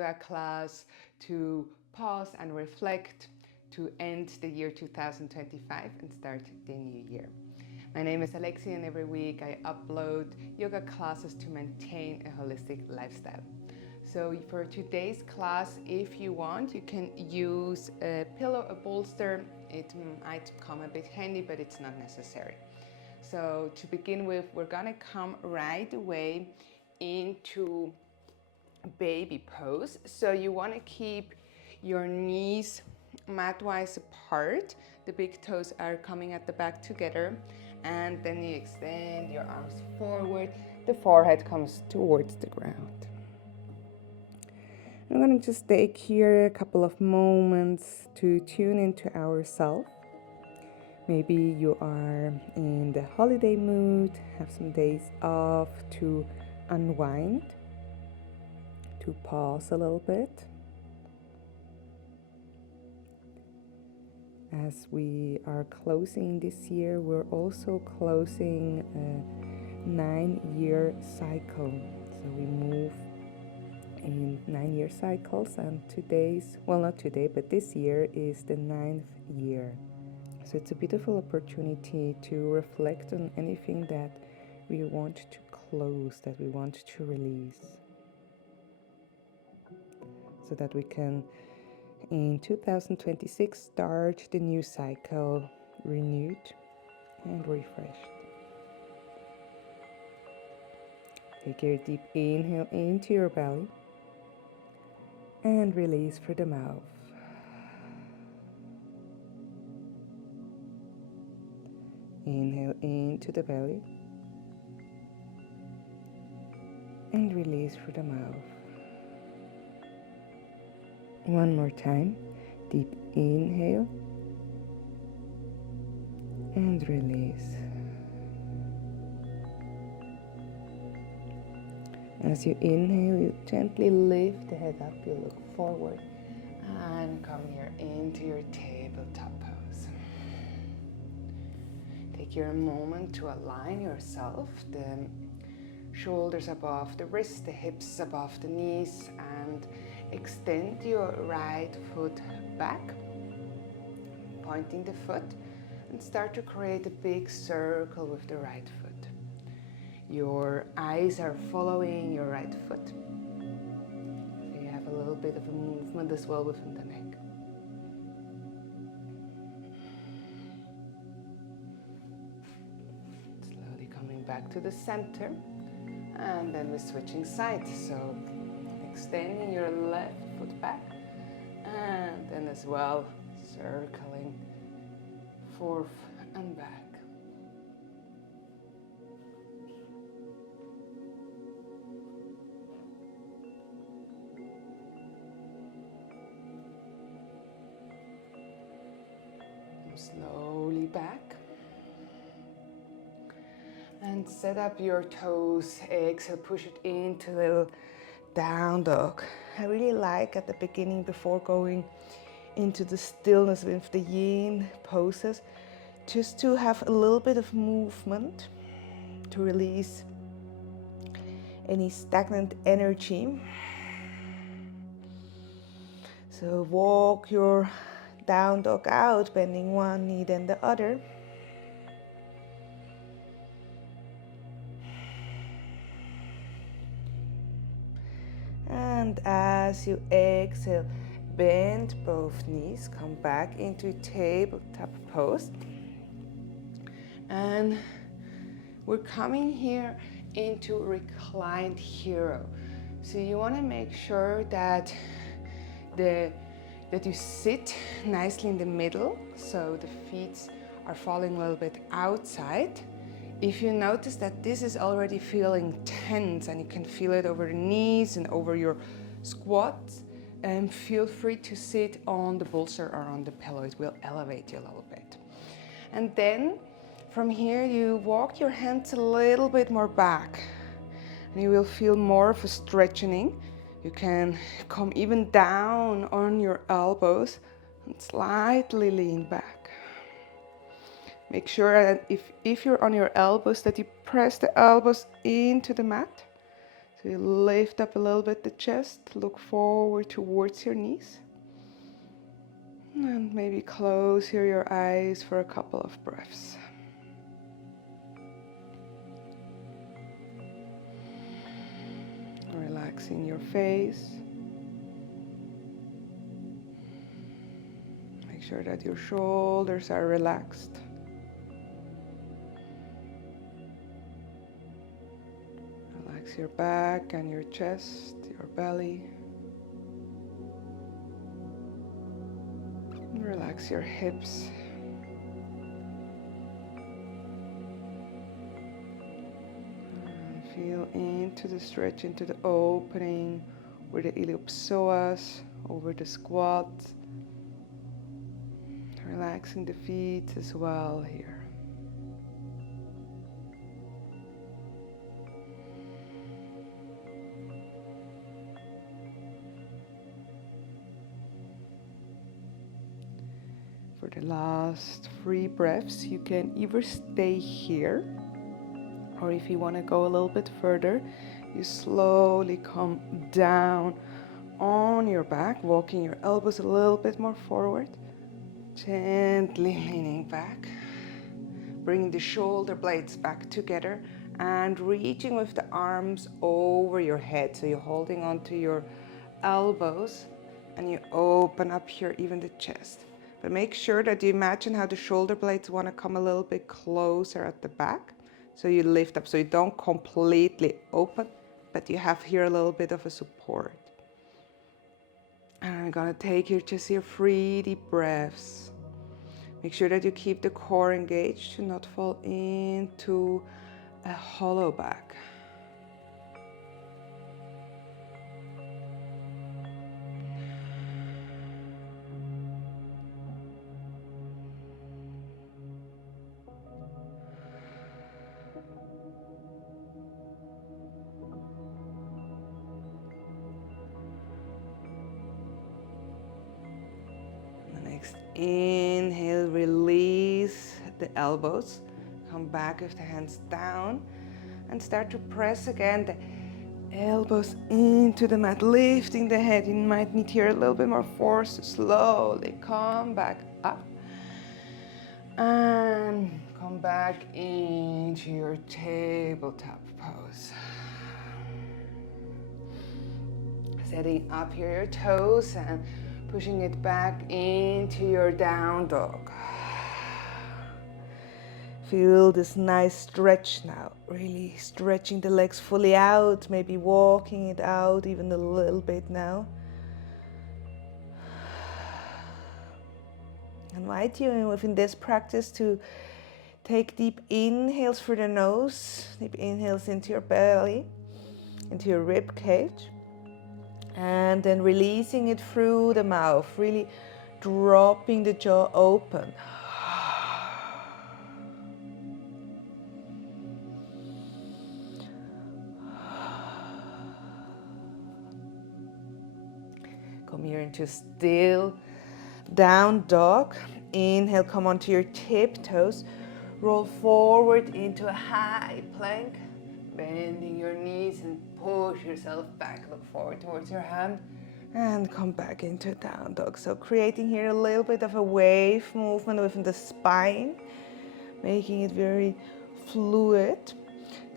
yoga class to pause and reflect, to end the year 2025 and start the new year. My name is Alexi, and every week I upload yoga classes to maintain a holistic lifestyle. So for today's class, if you want, you can use a pillow, a bolster. It might come a bit handy, but it's not necessary. So to begin with, we're gonna come right away into baby pose. So you wanna keep your knees mat-wise apart. The big toes are coming at the back together, and then you extend your arms forward. The forehead comes towards the ground. I'm going to just take here a couple of moments to tune into ourselves. Maybe you are in the holiday mood, have some days off to unwind, to pause a little bit. As we are closing this year, we're also closing a 9-year cycle. So we move in 9-year cycles, and not today, but this year is the 9th year. So it's a beautiful opportunity to reflect on anything that we want to close, that we want to release, so that we can, in 2026, start the new cycle renewed and refreshed. Take your deep inhale into your belly and release through the mouth. Inhale into the belly and release through the mouth. One more time. Deep inhale and release. As you inhale, you gently lift the head up, you look forward and come here into your tabletop pose. Take your moment to align yourself, the shoulders above the wrists, the hips above the knees, and extend your right foot back, pointing the foot, and start to create a big circle with the right foot. Your eyes are following your right foot. So you have a little bit of a movement as well within the neck. Slowly coming back to the center, and then we're switching sides. So extending your left foot back, and then as well circling forth and back. Slowly back. And set up your toes. Exhale, push it into a little down dog. I really like at the beginning, before going into the stillness with the yin poses, just to have a little bit of movement to release any stagnant energy. So walk your down dog out, bending one knee then the other. And as you exhale, bend both knees, come back into tabletop pose. And we're coming here into reclined hero. So you want to make sure that you sit nicely in the middle, so the feet are falling a little bit outside. If you notice that this is already feeling tense and you can feel it over the knees and over your squats, feel free to sit on the bolster or on the pillow. It will elevate you a little bit. And then from here you walk your hands a little bit more back, and you will feel more of a stretching. You can come even down on your elbows and slightly lean back. Make sure that if you're on your elbows, that you press the elbows into the mat. So you lift up a little bit the chest, look forward towards your knees. And maybe close here your eyes for a couple of breaths. Relaxing your face. Make sure that your shoulders are relaxed. Relax your back and your chest, your belly. And relax your hips. And feel into the stretch, into the opening where the iliopsoas, over the squat. Relaxing the feet as well here. For the last 3 breaths, you can either stay here, or if you want to go a little bit further, you slowly come down on your back, walking your elbows a little bit more forward, gently leaning back, bringing the shoulder blades back together and reaching with the arms over your head. So you're holding onto your elbows and you open up here, even the chest. But make sure that you imagine how the shoulder blades want to come a little bit closer at the back. So you lift up, so you don't completely open, but you have here a little bit of a support. And I'm gonna take here just your 3 deep breaths. Make sure that you keep the core engaged to not fall into a hollow back. Next, inhale, release the elbows. Come back with the hands down and start to press again the elbows into the mat, lifting the head. You might need here a little bit more force to slowly come back up. And come back into your tabletop pose. Setting up here your toes and pushing it back into your down dog. Feel this nice stretch now, really stretching the legs fully out, maybe walking it out even a little bit now. I invite you within this practice to take deep inhales through the nose, deep inhales into your belly, into your rib cage. And then releasing it through the mouth, really dropping the jaw open. Come here into still down dog. Inhale, come onto your tiptoes. Roll forward into a high plank, bending your knees and push yourself back. Look forward towards your hand and come back into down dog. So creating here a little bit of a wave movement within the spine, making it very fluid.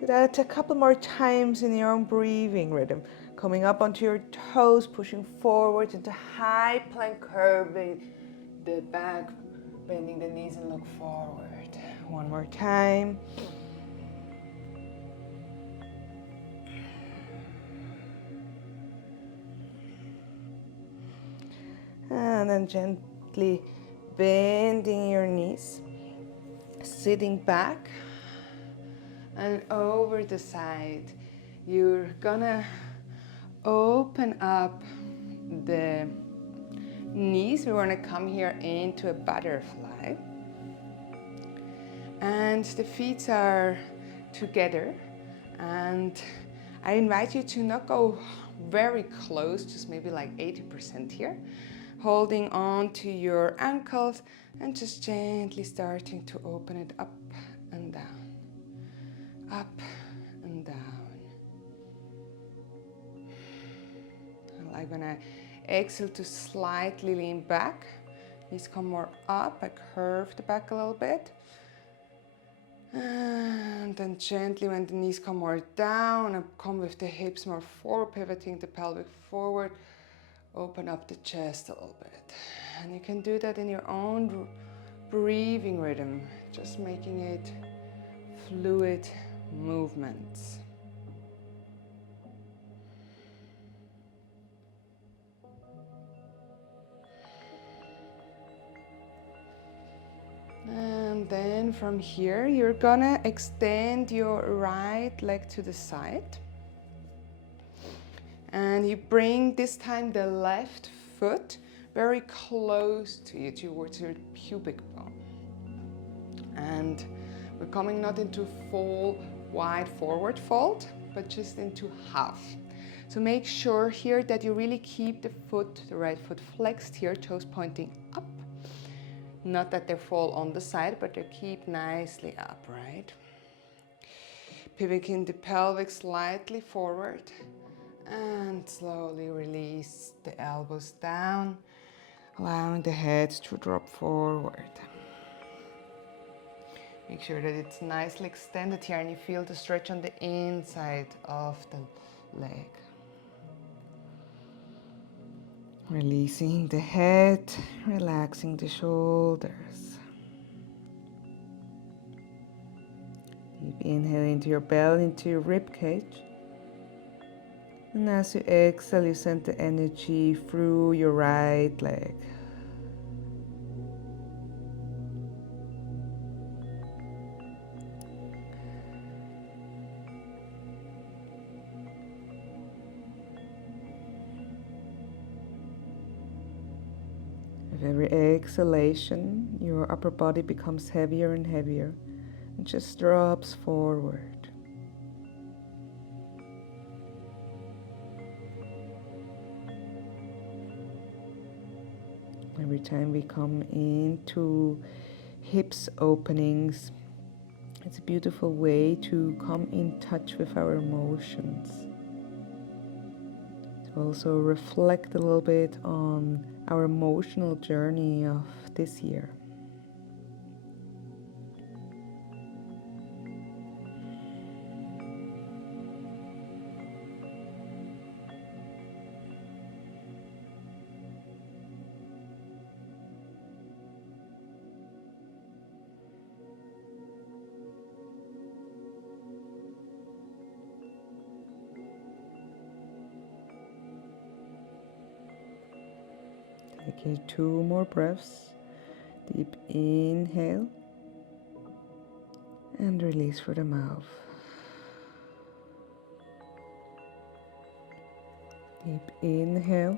Do that a couple more times in your own breathing rhythm. Coming up onto your toes, pushing forward into high plank, curving the back, bending the knees and look forward. One more time. And then gently bending your knees, sitting back and over the side. You're gonna open up the knees. We want to come here into a butterfly. And the feet are together. And I invite you to not go very close, just maybe like 80% here. Holding on to your ankles and just gently starting to open it up and down. Up and down. I'm gonna exhale to slightly lean back. Knees come more up. I curve the back a little bit. And then gently, when the knees come more down, I come with the hips more forward, pivoting the pelvic forward. Open up the chest a little bit. And you can do that in your own breathing rhythm, just making it fluid movements. And then from here, you're gonna extend your right leg to the side. And you bring this time the left foot very close to you, towards your pubic bone. And we're coming not into full wide forward fold, but just into half. So make sure here that you really keep the foot, the right foot flexed here, toes pointing up. Not that they fall on the side, but they keep nicely up, right? Pivoting the pelvic slightly forward and slowly release the elbows down, allowing the head to drop forward. Make sure that it's nicely extended here and you feel the stretch on the inside of the leg. Releasing the head, relaxing the shoulders. Deep inhale into your belly, into your rib cage. And as you exhale, you send the energy through your right leg. With every exhalation, your upper body becomes heavier and heavier and just drops forward. Every time we come into hips openings, it's a beautiful way to come in touch with our emotions. To also reflect a little bit on our emotional journey of this year. Take here 2 more breaths. Deep inhale and release through the mouth. Deep inhale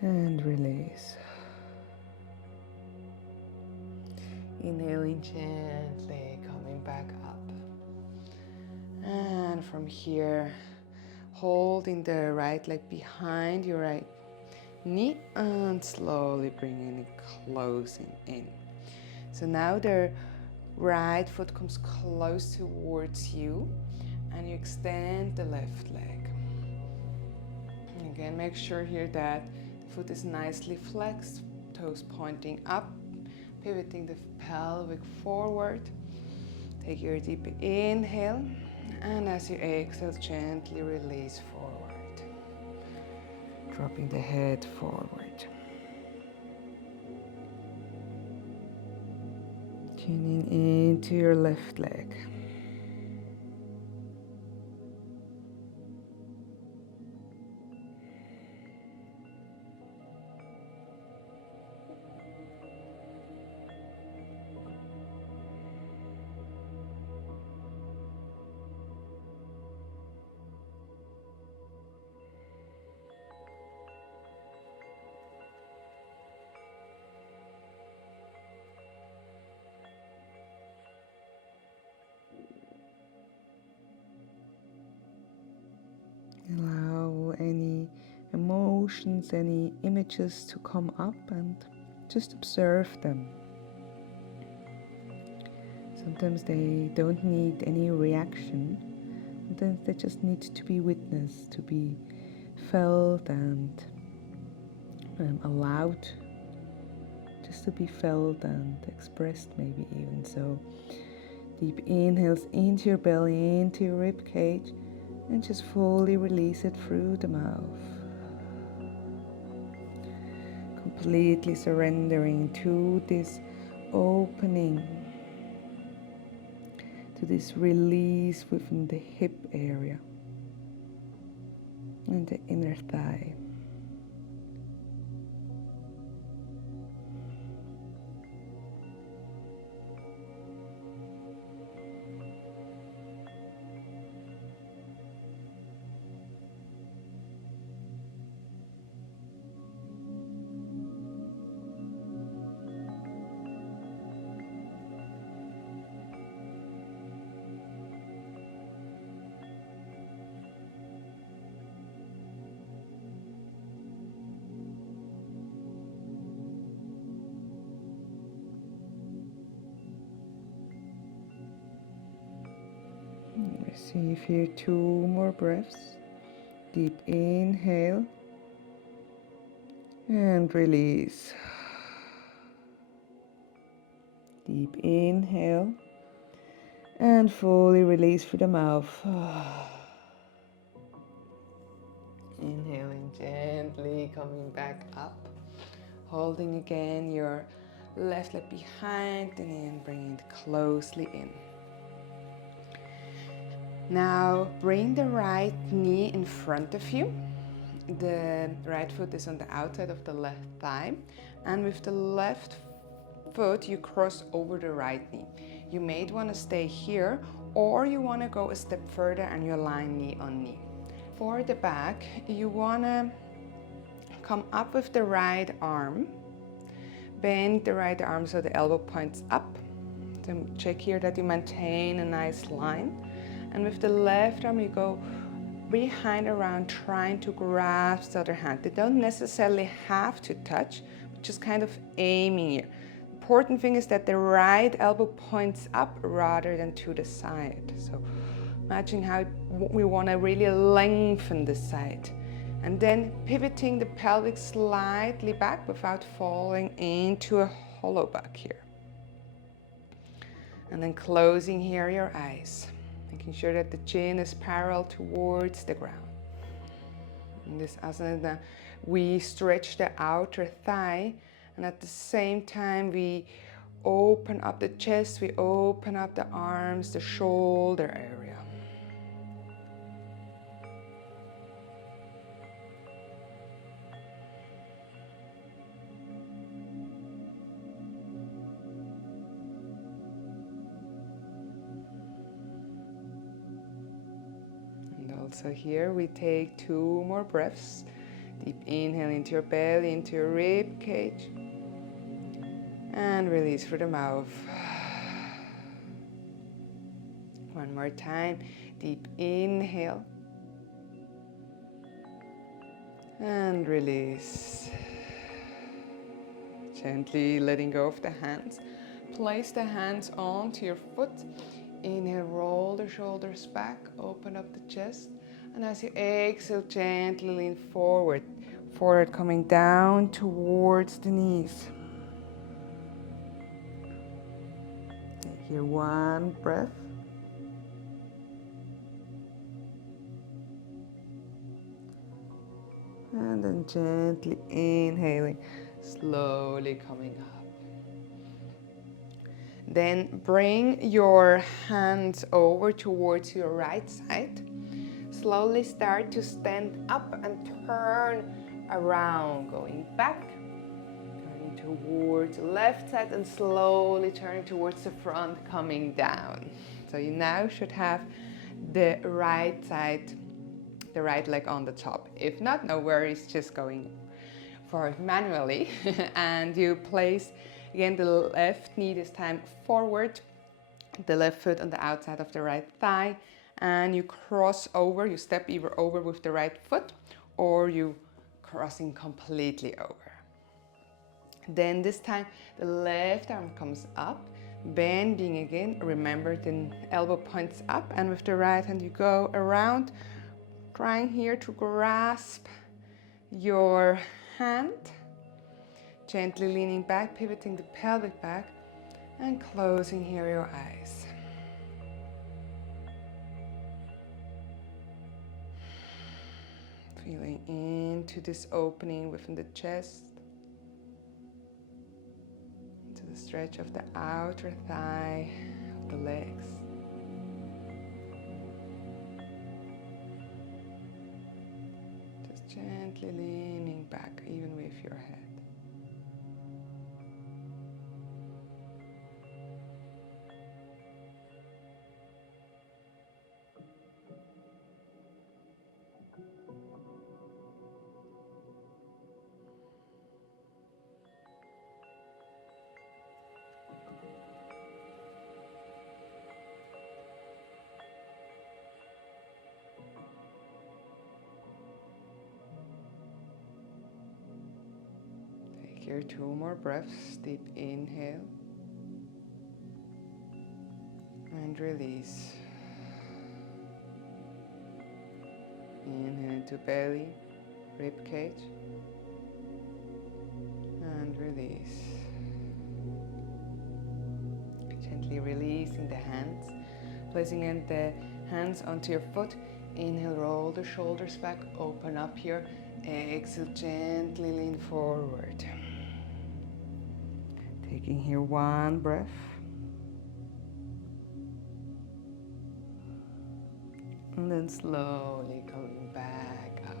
and release. Inhaling gently, coming back up. And from here, holding the right leg behind your right knee and slowly bringing it closing in. So now the right foot comes close towards you and you extend the left leg. And again, make sure here that the foot is nicely flexed, toes pointing up, pivoting the pelvic forward. Take your deep inhale, and as you exhale, gently release forward, dropping the head forward. Tuning into your left leg. Allow any emotions, any images to come up and just observe them. Sometimes they don't need any reaction. Sometimes they just need to be witnessed, to be felt and allowed just to be felt and expressed, maybe even. So deep inhales into your belly, into your rib cage, and just fully release it through the mouth. Completely surrendering to this opening, to this release within the hip area and the inner thigh. Receive here 2 more breaths. Deep inhale and release. Deep inhale and fully release through the mouth. Inhaling gently, coming back up. Holding again your left leg behind the knee and bringing it closely in. Now bring the right knee in front of you. The right foot is on the outside of the left thigh, and with the left foot you cross over the right knee. You may want to stay here, or you want to go a step further and you align knee on knee. For the back, you want to come up with the right arm. Bend the right arm so the elbow points up. So check here that you maintain a nice line. And with the left arm, you go behind around, trying to grasp the other hand. They don't necessarily have to touch, but just kind of aiming here. Important thing is that the right elbow points up rather than to the side. So imagine how we want to really lengthen the side. And then pivoting the pelvic slightly back without falling into a hollow back here. And then closing here your eyes. Making sure that the chin is parallel towards the ground. In this asana, we stretch the outer thigh, and at the same time we open up the chest, we open up the arms, the shoulder area. So here we take 2 more breaths. Deep inhale into your belly, into your rib cage. And release through the mouth. One more time. Deep inhale. And release. Gently letting go of the hands. Place the hands onto your foot. Inhale, roll the shoulders back, open up the chest. And as you exhale, gently lean forward. Forward coming down towards the knees. Take here 1 breath. And then gently inhaling, slowly coming up. Then bring your hands over towards your right side. Slowly start to stand up and turn around, going back, turning towards the left side and slowly turning towards the front, coming down. So you now should have the right side, the right leg on the top. If not, no worries, just going for it manually. And you place again the left knee this time forward, the left foot on the outside of the right thigh, and you cross over, you step either over with the right foot or you crossing completely over. Then this time the left arm comes up, Bending again, remember the elbow points up, and with the right hand you go around, trying here to grasp your hand, gently leaning back, pivoting the pelvic back, and closing here your eyes. Feeling into this opening within the chest, into the stretch of the outer thigh of the legs. Just gently leaning back, even with your head. Here, 2 more breaths. Deep inhale and release. Inhale into belly, rib cage, and release. Gently releasing the hands, placing in the hands onto your foot. Inhale, roll the shoulders back, open up here. Exhale, gently lean forward. Taking here 1 breath. And then slowly coming back up.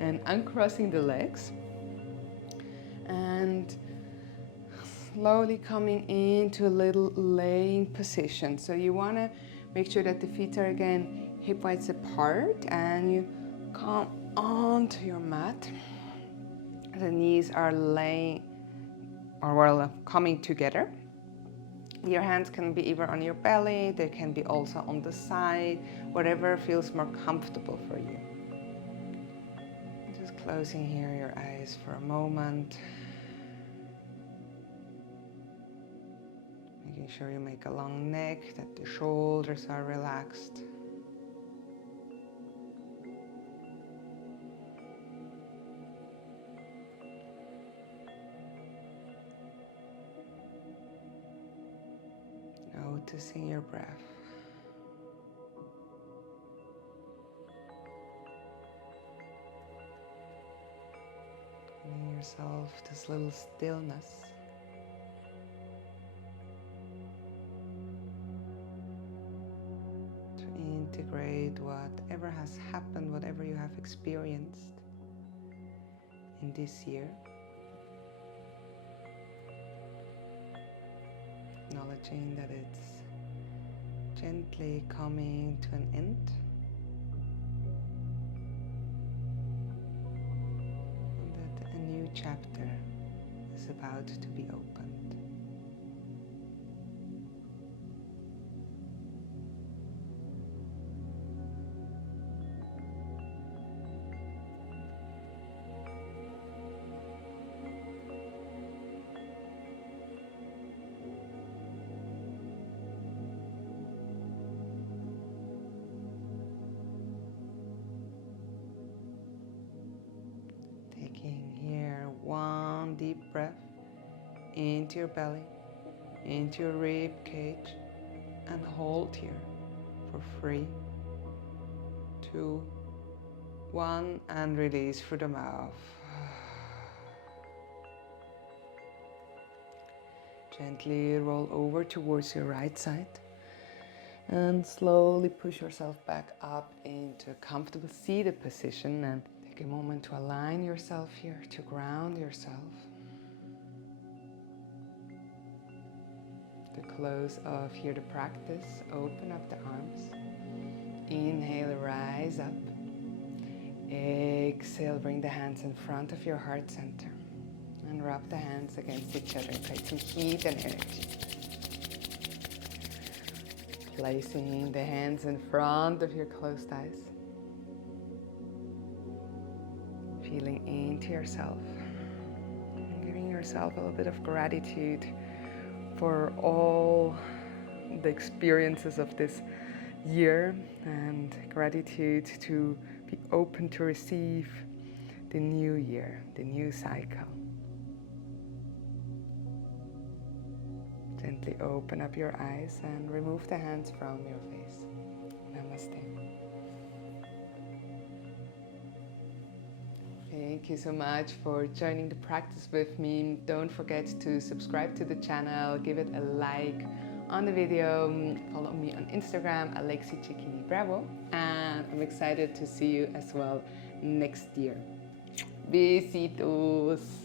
And uncrossing the legs. And slowly coming into a little laying position. So you want to make sure that the feet are again hip width apart, and you come onto your mat. The knees are laying or coming together. Your hands can be either on your belly, they can be also on the side, whatever feels more comfortable for you. Just closing here your eyes for a moment. Making sure you make a long neck, that the shoulders are relaxed. Noticing your breath. Giving yourself this little stillness. To integrate whatever has happened, whatever you have experienced in this year. Acknowledging that it's gently coming to an end. And that a new chapter is about to be opened. One deep breath into your belly, into your rib cage, and hold here for 3, 2, 1, and release through the mouth. Gently roll over towards your right side and slowly push yourself back up into a comfortable seated position, and take a moment to align yourself here, to ground yourself. To close off here the practice, open up the arms. Inhale, rise up. Exhale, bring the hands in front of your heart center. And rub the hands against each other and create some heat and energy. Placing the hands in front of your closed eyes. Feeling into yourself. And giving yourself a little bit of gratitude for all the experiences of this year, and gratitude to be open to receive the new year, the new cycle. Gently open up your eyes and remove the hands from your face. Namaste. Thank you so much for joining the practice with me. Don't forget to subscribe to the channel, give it a like on the video, follow me on Instagram, Alexi Bravo, and I'm excited to see you as well next year. Besitos!